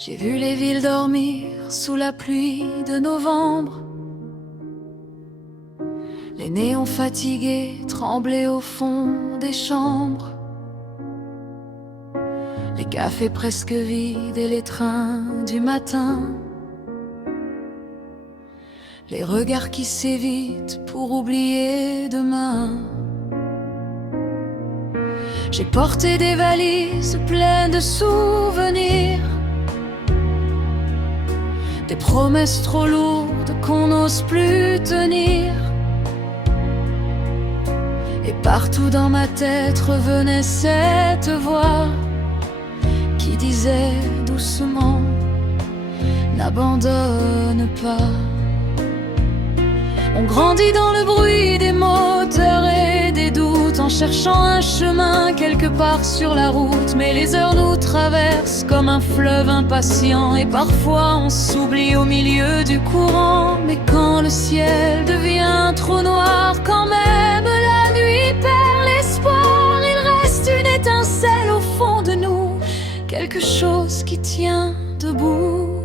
J'ai vu les villes dormir sous la pluie de novembre. Les néons fatigués tremblaient au fond des chambres. Les cafés presque vides et les trains du matin. Les regards qui s'évitent pour oublier demain. J'ai porté des valises pleines de souvenirs, des promesses trop lourdes qu'on n'ose plus tenir. Et partout dans ma tête revenait cette voix qui disait doucement: n'abandonne pas. On grandit dans le bruit des moteurs et des doutes, en cherchant un chemin quelque part sur la route. Mais les heures nous traversent comme un fleuve impatient, et parfois on s'oublie au milieu du courant. Mais quand le ciel devient trop noir, quand même la nuit perd l'espoir, il reste une étincelle au fond de nous, quelque chose qui tient debout.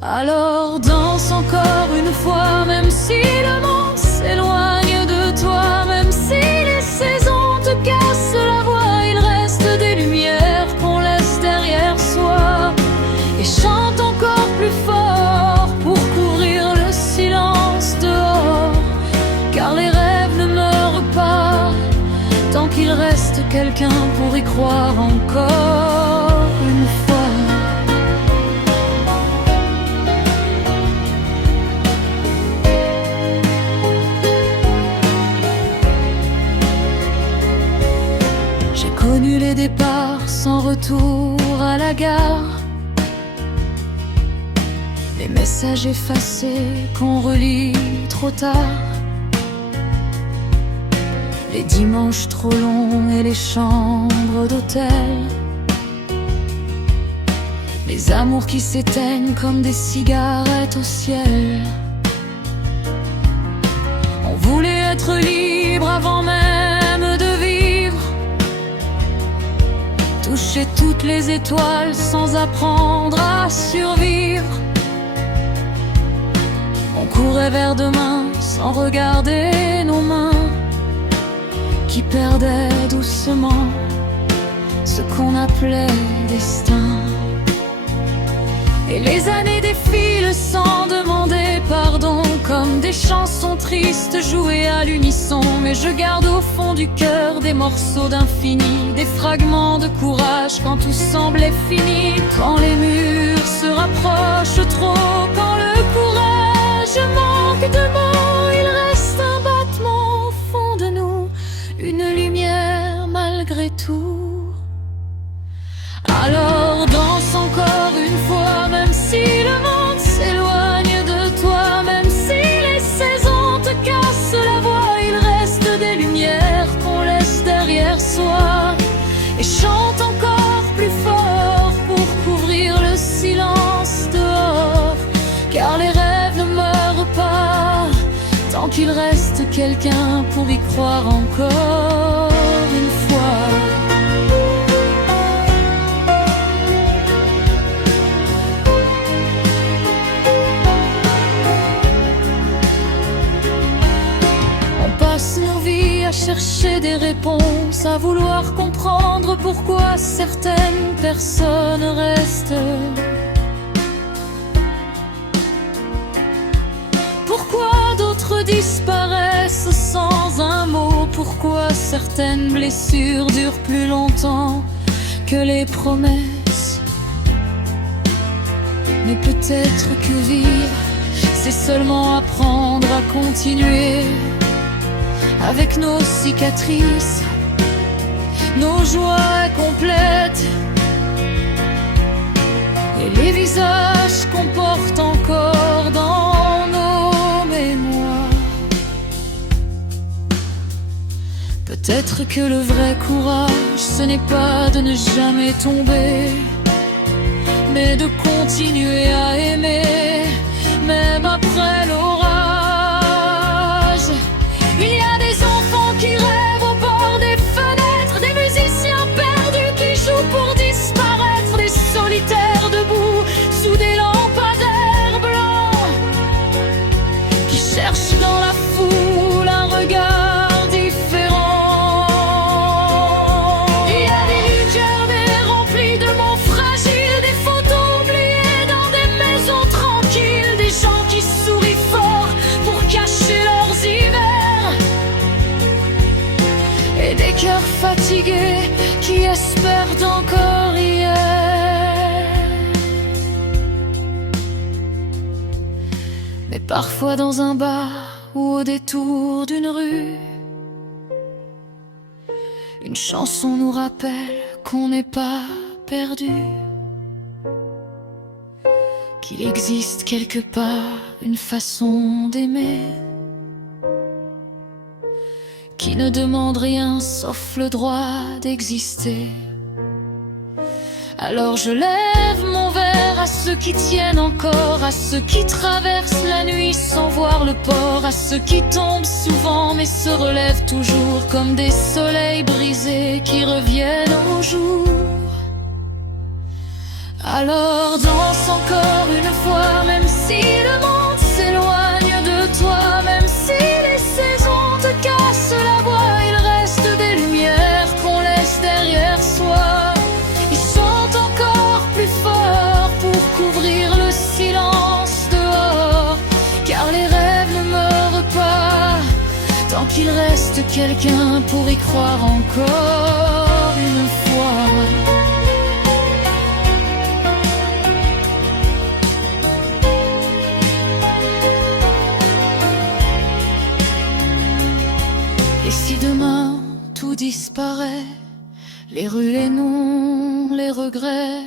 Alors danse encore une fois, même si le monde s'éloigne de toi, même si les saisons te cassent la voix, il reste des lumières qu'on laisse derrière soi. Et chante encore plus fort pour couvrir le silence dehors, car les rêves ne meurent pas tant qu'il reste quelqu'un pour y croire encore une fois. Connu les départs sans retour à la gare, les messages effacés qu'on relit trop tard, les dimanches trop longs et les chambres d'hôtel, les amours qui s'éteignent comme des cigarettes au ciel. On voulait être libre avant même de vivre, toucher toutes les étoiles sans apprendre à survivre. On courait vers demain sans regarder nos mains, qui perdaient doucement ce qu'on appelait destin. Et les années défilent sans demander pardon, comme des chansons tristes jouées à l'unisson. Mais je garde au fond du cœur des morceaux d'infini, des fragments de courage quand tout semblait fini. Quand les murs se rapprochent trop, quand le courage manque de mots, il reste un battement au fond de nous, une lumière malgré tout. Alors danse encore une fois, même si le monde s'éloigne de toi, même si les saisons te cassent la voix, il reste des lumières qu'on laisse derrière soi. Et chante encore plus fort pour couvrir le silence dehors, car les rêves ne meurent pas tant qu'il reste quelqu'un pour y croire encore une fois. Nos vies à chercher des réponses, à vouloir comprendre pourquoi certaines personnes restent, pourquoi d'autres disparaissent sans un mot, pourquoi certaines blessures durent plus longtemps que les promesses. Mais peut-être que vivre, c'est seulement apprendre à continuer, avec nos cicatrices, nos joies complètes, et les visages qu'on porte encore dans nos mémoires. Peut-être que le vrai courage, ce n'est pas de ne jamais tomber, mais de continuer à aimer, même après l'orage. Il y a des enfants qui rêvent au bord des fenêtres, des musiciens perdus qui jouent pour disparaître, des solitaires fatigués qui espèrent encore hier. Mais parfois dans un bar ou au détour d'une rue, une chanson nous rappelle qu'on n'est pas perdu, qu'il existe quelque part une façon d'aimer qui ne demande rien sauf le droit d'exister. Alors je lève mon verre à ceux qui tiennent encore, à ceux qui traversent la nuit sans voir le port, à ceux qui tombent souvent mais se relèvent toujours, comme des soleils brisés qui reviennent au jour. Alors danse encore une fois, même si le monde s'éloigne de toi, même si les saisons te cassent la voix, il reste des lumières qu'on laisse derrière soi. Ils sont encore plus forts pour couvrir le silence dehors, car les rêves ne meurent pas tant qu'il reste quelqu'un pour y croire encore une fois. Et si demain tout disparaît, les rues, les noms, les regrets,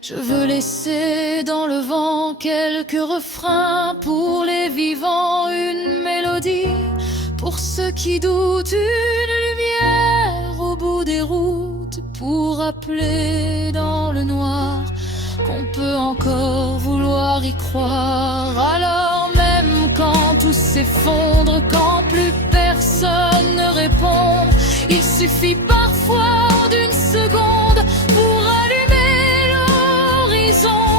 je veux laisser dans le vent quelques refrains pour les vivants, une mélodie pour ceux qui doutent, une lumière au bout des routes pour appeler dans le noir qu'on peut encore vouloir y croire. Alors même quand tout s'effondre, quand plus personne ne répond, il suffit parfois d'une seconde pour allumer l'horizon.